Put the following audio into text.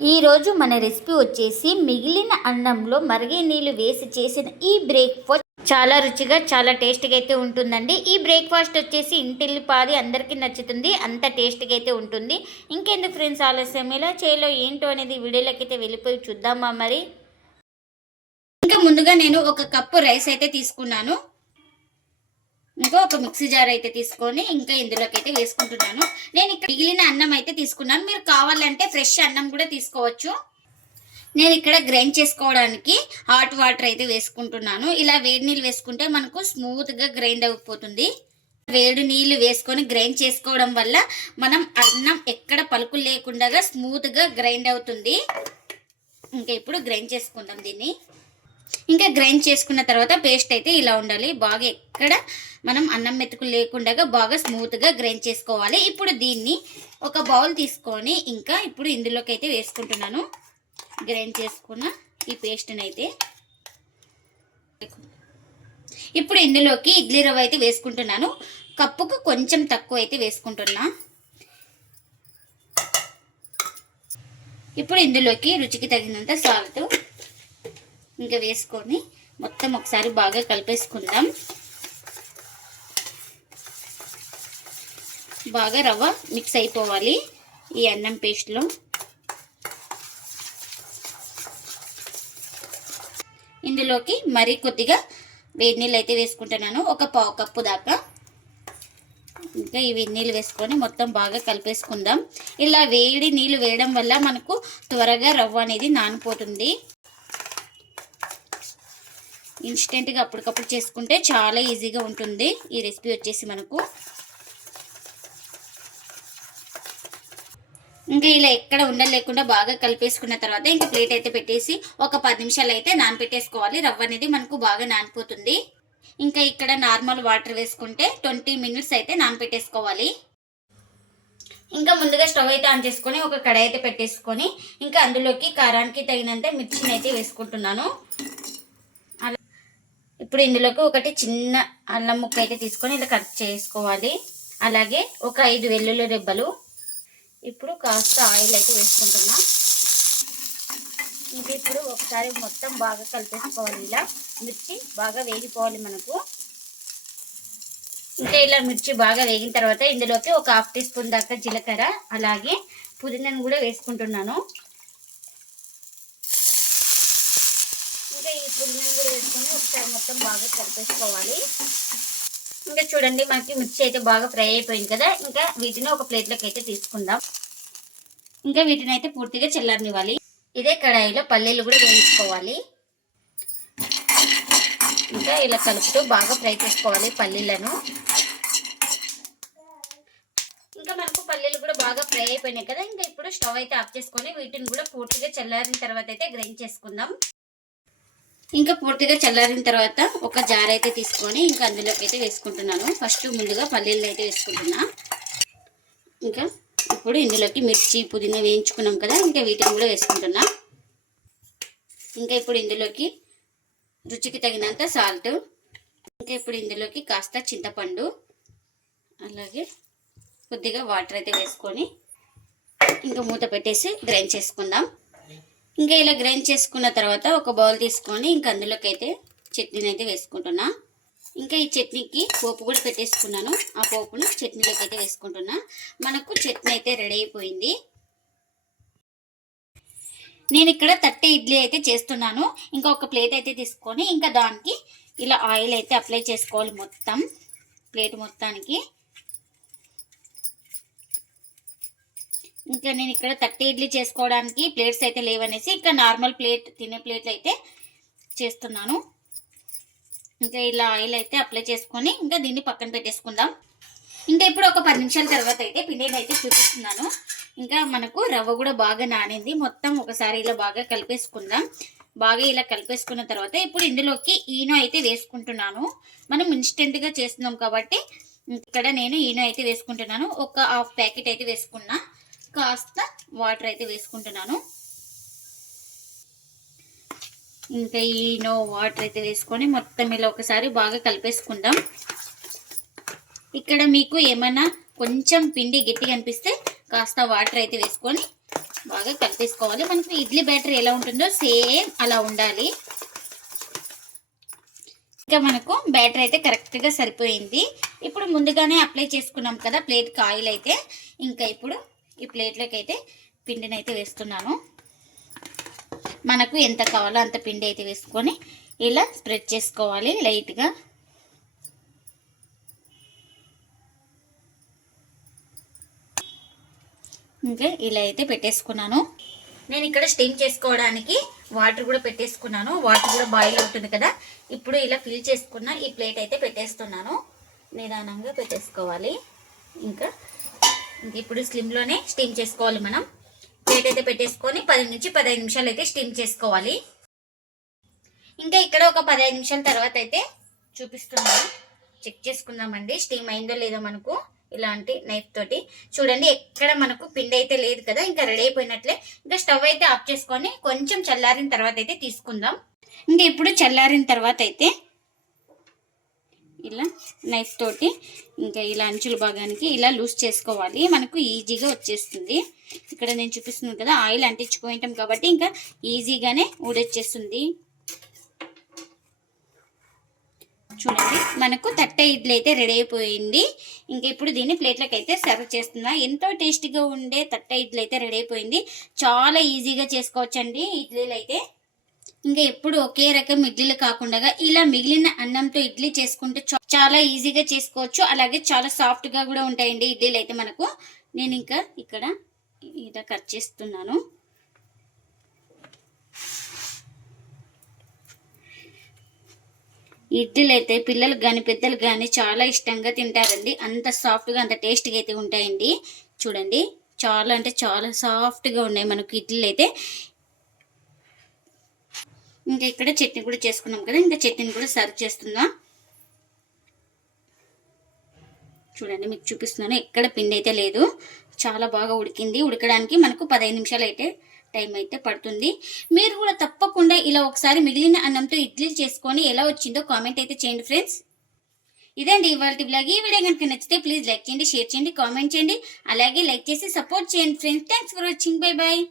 ఈరోజు మన రెసిపీ వచ్చేసి మిగిలిన అన్నంలో మరిగే నీళ్ళు వేసి చేసిన ఈ బ్రేక్ఫాస్ట్ చాలా రుచిగా చాలా టేస్ట్గా అయితే ఉంటుందండి. ఈ బ్రేక్ఫాస్ట్ వచ్చేసి ఇంటిల్లి పాది అందరికీ నచ్చుతుంది అంత టేస్ట్గా అయితే ఉంటుంది. ఇంకెందుకు ఫ్రెండ్స్ ఆలస్యం? ఇలా చేయలో ఏంటో అనేది వీడియోలోకి వెళ్ళిపోయి చూద్దామా మరి? ఇంకా ముందుగా నేను ఒక కప్పు రైస్ అయితే తీసుకున్నాను. ఇంకా ఒక మిక్సీ జార్ అయితే తీసుకొని ఇంకా ఇందులోకి అయితే వేసుకుంటున్నాను. నేను ఇక్కడ మిగిలిన అన్నం అయితే తీసుకున్నాను. మీరు కావాలంటే ఫ్రెష్ అన్నం కూడా తీసుకోవచ్చు. నేను ఇక్కడ గ్రైండ్ చేసుకోవడానికి హాట్ వాటర్ అయితే వేసుకుంటున్నాను. ఇలా వేడి నీళ్ళు వేసుకుంటే మనకు స్మూత్గా గ్రైండ్ అయిపోతుంది. వేడి నీళ్ళు వేసుకొని గ్రైండ్ చేసుకోవడం వల్ల మనం అన్నం ఎక్కడ పలుకులు లేకుండా స్మూత్గా గ్రైండ్ అవుతుంది. ఇంకా ఇప్పుడు గ్రైండ్ చేసుకుందాం దీన్ని. ఇంకా గ్రైండ్ చేసుకున్న తర్వాత పేస్ట్ అయితే ఇలా ఉండాలి. బాగా ఎక్కడ మనం అన్నం మెతుకులు లేకుండా బాగా స్మూత్గా గ్రైండ్ చేసుకోవాలి. ఇప్పుడు దీన్ని ఒక బౌల్ తీసుకొని ఇంకా ఇప్పుడు ఇందులోకి అయితే వేసుకుంటున్నాను. గ్రైండ్ చేసుకున్న ఈ పేస్ట్ని అయితే. ఇప్పుడు ఇందులోకి ఇడ్లీ రవ్వ అయితే వేసుకుంటున్నాను. కప్పుకు కొంచెం తక్కువ అయితే వేసుకుంటున్నా. ఇప్పుడు ఇందులోకి రుచికి తగినంత సాల్ట్ ఇంకా వేసుకొని మొత్తం ఒకసారి బాగా కలిపేసుకుందాం. బాగా రవ్వ మిక్స్ అయిపోవాలి ఈ అన్నం పేస్ట్లో ఇందులోకి మరీ కొద్దిగా వేడి నీళ్ళు అయితే వేసుకుంటున్నాను. ఒక పావు కప్పు దాకా. ఇంకా ఈ వేడి నీళ్ళు వేసుకొని మొత్తం బాగా కలిపేసుకుందాం. ఇలా వేడి నీళ్ళు వేయడం వల్ల మనకు త్వరగా రవ్వ అనేది నానిపోతుంది. ఇన్స్టెంట్గా అప్పటికప్పుడు చేసుకుంటే చాలా ఈజీగా ఉంటుంది. ఈ రెసిపీ వచ్చేసి మనకు. ఇంకా ఇలా ఎక్కడ ఉండలేకుండా బాగా కలిపేసుకున్న తర్వాత ఇంకా ప్లేట్ అయితే పెట్టేసి ఒక పది నిమిషాలు అయితే నానపెట్టేసుకోవాలి. రవ్వ అనేది మనకు బాగా నానిపోతుంది. ఇంకా ఇక్కడ నార్మల్ వాటర్ వేసుకుంటే ట్వంటీ మినిట్స్ అయితే నానపెట్టేసుకోవాలి. ఇంకా ముందుగా స్టవ్ అయితే ఆన్ చేసుకొని ఒక కడాయి అయితే పెట్టేసుకొని ఇంకా అందులోకి కారానికి తగినంత మిర్చిని అయితే వేసుకుంటున్నాను. ఇప్పుడు ఇందులోకి ఒకటి చిన్న అల్లం ముక్క అయితే తీసుకొని ఇలా కట్ చేసుకోవాలి. అలాగే ఒక ఐదు వెల్లుల్లి రెబ్బలు. ఇప్పుడు కాస్త ఆయిల్ అయితే వేసుకుంటున్నా. ఇది ఇప్పుడు ఒకసారి మొత్తం బాగా కలిపేసుకోవాలి ఇలా. మిర్చి బాగా వేగిపోవాలి మనకు. ఇంకా ఇలా మిర్చి బాగా వేగిన తర్వాత ఇందులోకి ఒక హాఫ్ టీ స్పూన్ దాకా జీలకర్ర అలాగే పుదీనాను కూడా వేసుకుంటున్నాను. ఇంకా ఈ పుదీనాను కూడా వేసుకొని ఒకసారి మొత్తం బాగా కలిపేసుకోవాలి. ఇంకా చూడండి మనకి మిర్చి అయితే బాగా ఫ్రై అయిపోయింది కదా. ఇంకా వీటిని ఒక ప్లేట్లోకి అయితే తీసుకుందాం. ఇంకా వీటిని అయితే పూర్తిగా చల్లారనివ్వాలి. ఇదే కడాయిలో పల్లీలు కూడా వేయించుకోవాలి. ఇంకా ఇలా కలుపుతూ బాగా ఫ్రై చేసుకోవాలి పల్లీలను. ఇంకా మనకు పల్లీలు కూడా బాగా ఫ్రై అయిపోయినాయి కదా. ఇంకా ఇప్పుడు స్టవ్ అయితే ఆఫ్ చేసుకొని వీటిని కూడా పూర్తిగా చల్లారిన తర్వాత అయితే గ్రైండ్ చేసుకుందాం. ఇంకా పూర్తిగా చల్లారిన తర్వాత ఒక జార్ అయితే తీసుకొని ఇంకా అందులోకి అయితే వేసుకుంటున్నాను. ఫస్ట్ ముందుగా పల్లీలు అయితే వేసుకుంటున్నా. ఇంకా ఇప్పుడు ఇందులోకి మిర్చి పుదీనా వేయించుకున్నాం కదా ఇంకా వీటిని కూడా వేసుకుంటున్నా. ఇంకా ఇప్పుడు ఇందులోకి రుచికి తగినంత సాల్ట్ ఇంకా ఇప్పుడు ఇందులోకి కాస్త చింతపండు అలాగే కొద్దిగా వాటర్ అయితే వేసుకొని ఇంకా మూత పెట్టేసి గ్రైండ్ చేసుకుందాం. ఇంకా ఇలా గ్రైండ్ చేసుకున్న తర్వాత ఒక బౌల్ తీసుకొని ఇంకా అందులోకి అయితే చట్నీని అయితే వేసుకుంటున్నా. ఇంకా ఈ చట్నీకి పోపు కూడా పెట్టేసుకున్నాను. ఆ పోపును చట్నీలోకి అయితే వేసుకుంటున్నా. మనకు చట్నీ అయితే రెడీ అయిపోయింది. నేను ఇక్కడ తట్టె ఇడ్లీ అయితే చేస్తున్నాను. ఇంకా ఒక ప్లేట్ అయితే తీసుకొని ఇంకా దానికి ఇలా ఆయిల్ అయితే అప్లై చేసుకోవాలి మొత్తం. ప్లేట్ మొత్తానికి. ఇంకా నేను ఇక్కడ తట్టి ఇడ్లీ చేసుకోవడానికి ప్లేట్స్ అయితే లేవనేసి ఇంకా నార్మల్ ప్లేట్ తినే ప్లేట్లు అయితే చేస్తున్నాను. ఇంకా ఇలా ఆయిల్ అయితే అప్లై చేసుకొని ఇంకా దీన్ని పక్కన పెట్టేసుకుందాం. ఇంకా ఇప్పుడు ఒక పది నిమిషాల తర్వాత అయితే పిండిని అయితే చూపిస్తున్నాను. ఇంకా మనకు రవ్వ కూడా బాగా నానింది. మొత్తం ఒకసారి ఇలా బాగా కలిపేసుకుందాం. బాగా ఇలా కలిపేసుకున్న తర్వాత ఇప్పుడు ఇందులోకి ఈనో అయితే వేసుకుంటున్నాను. మనం ఇన్స్టెంట్గా చేస్తున్నాం కాబట్టి ఇక్కడ నేను ఈనో అయితే వేసుకుంటున్నాను. ఒక హాఫ్ ప్యాకెట్ అయితే వేసుకున్నా. కాస్త వాటర్ అయితే వేసుకుంటున్నాను. ఇంకా ఈనో వాటర్ అయితే వేసుకొని మొత్తం ఇలా ఒకసారి బాగా కలిపేసుకుందాం. ఇక్కడ మీకు ఏమైనా కొంచెం పిండి గట్టిగా అనిపిస్తే కాస్త వాటర్ అయితే వేసుకొని బాగా కలిపేసుకోవాలి. మనకు ఇడ్లీ బ్యాటర్ ఎలా ఉంటుందో సేమ్ అలా ఉండాలి. ఇంకా మనకు బ్యాటర్ అయితే కరెక్ట్గా సరిపోయింది. ఇప్పుడు ముందుగానే అప్లై చేసుకున్నాం కదా ప్లేట్కి ఆయిల్ అయితే. ఇంకా ఇప్పుడు ఈ ప్లేట్లోకి అయితే పిండిని అయితే వేస్తున్నాను. మనకు ఎంత కావాలో అంత పిండి అయితే వేసుకొని ఇలా స్ప్రెడ్ చేసుకోవాలి లైట్గా. ఇంకా ఇలా అయితే పెట్టేసుకున్నాను. నేను ఇక్కడ స్టీమ్ చేసుకోవడానికి వాటర్ కూడా పెట్టేసుకున్నాను. వాటర్ కూడా బాయిల్ అవుతుంది కదా. ఇప్పుడు ఇలా ఫిల్ చేసుకున్న ఈ ప్లేట్ అయితే పెట్టేస్తున్నాను. నిదానంగా పెట్టేసుకోవాలి. ఇంకా ఇప్పుడు స్లిమ్లోనే స్టీమ్ చేసుకోవాలి మనం. ప్లేట్ అయితే పెట్టేసుకొని పది నుంచి పదహైదు నిమిషాలు అయితే స్టీమ్ చేసుకోవాలి. ఇంకా ఇక్కడ ఒక పదహైదు నిమిషాల తర్వాత అయితే చూపిస్తున్నాను. చెక్ చేసుకుందామండి. స్టీమ్ అయిందో లేదో మనకు ఇలాంటి నైఫ్ తోటి. చూడండి ఎక్కడ మనకు పిండి అయితే లేదు కదా ఇంకా రెడీ అయిపోయినట్లే. ఇంకా స్టవ్ అయితే ఆఫ్ చేసుకొని కొంచెం చల్లారిన తర్వాత అయితే తీసుకుందాం. ఇంకా ఇప్పుడు చల్లారిన తర్వాత అయితే ఇలా నైఫ్ తోటి ఇంకా ఇలా అంచుల భాగానికి ఇలా లూజ్ చేసుకోవాలి. మనకు ఈజీగా వచ్చేస్తుంది. ఇక్కడ నేను చూపిస్తున్నాను కదా ఆయిల్ అంటించుకుంటాం కాబట్టి ఇంకా ఈజీగానే ఊడొచ్చేస్తుంది. చూడండి మనకు తట్ట ఇడ్లీ అయితే రెడీ అయిపోయింది. ఇంకా ఇప్పుడు దీన్ని ప్లేట్లోకి అయితే సర్వ్ చేస్తున్నా. ఎంతో టేస్టీగా ఉండే తట్ట ఇడ్లీ అయితే రెడీ అయిపోయింది. చాలా ఈజీగా చేసుకోవచ్చండి. ఇడ్లీలు అయితే ఇంకా ఎప్పుడు ఒకే రకం ఇడ్లీలు కాకుండా ఇలా మిగిలిన అన్నంతో ఇడ్లీ చేసుకుంటే చాలా ఈజీగా చేసుకోవచ్చు. అలాగే చాలా సాఫ్ట్గా కూడా ఉంటాయండి ఇడ్లీలు అయితే మనకు. నేను ఇంకా ఇక్కడ ఇలా కట్ చేస్తున్నాను. ఇడ్లీలు అయితే పిల్లలకు కానీ పెద్దలు కానీ చాలా ఇష్టంగా తింటారండి. అంత సాఫ్ట్గా అంత టేస్ట్గా అయితే ఉంటాయండి. చూడండి. చాలా అంటే చాలా సాఫ్ట్గా ఉన్నాయి మనకు ఇడ్లీలు అయితే. ఇంకా ఇక్కడ చట్నీ కూడా చేసుకున్నాం కదా ఇంకా చట్నీని కూడా సర్వ్ చేస్తుందా చూడండి మీకు చూపిస్తున్నాను. ఎక్కడ పిండి అయితే లేదు. చాలా బాగా ఉడికింది. ఉడకడానికి మనకు పదహైదు నిమిషాలు అయితే టైం అయితే పడుతుంది. మీరు కూడా తప్పకుండా ఇలా ఒకసారి మిగిలిన అన్నంతో ఇడ్లీ చేసుకొని ఎలా వచ్చిందో కామెంట్ అయితే చేయండి ఫ్రెండ్స్. ఇదండి ఇవాళ బ్లాగ్. ఈ వీడియో కనుక నచ్చితే ప్లీజ్ లైక్ చేయండి షేర్ చేయండి కామెంట్ చేయండి. అలాగే లైక్ చేసి సపోర్ట్ చేయండి friends. Thanks for watching. Bye bye.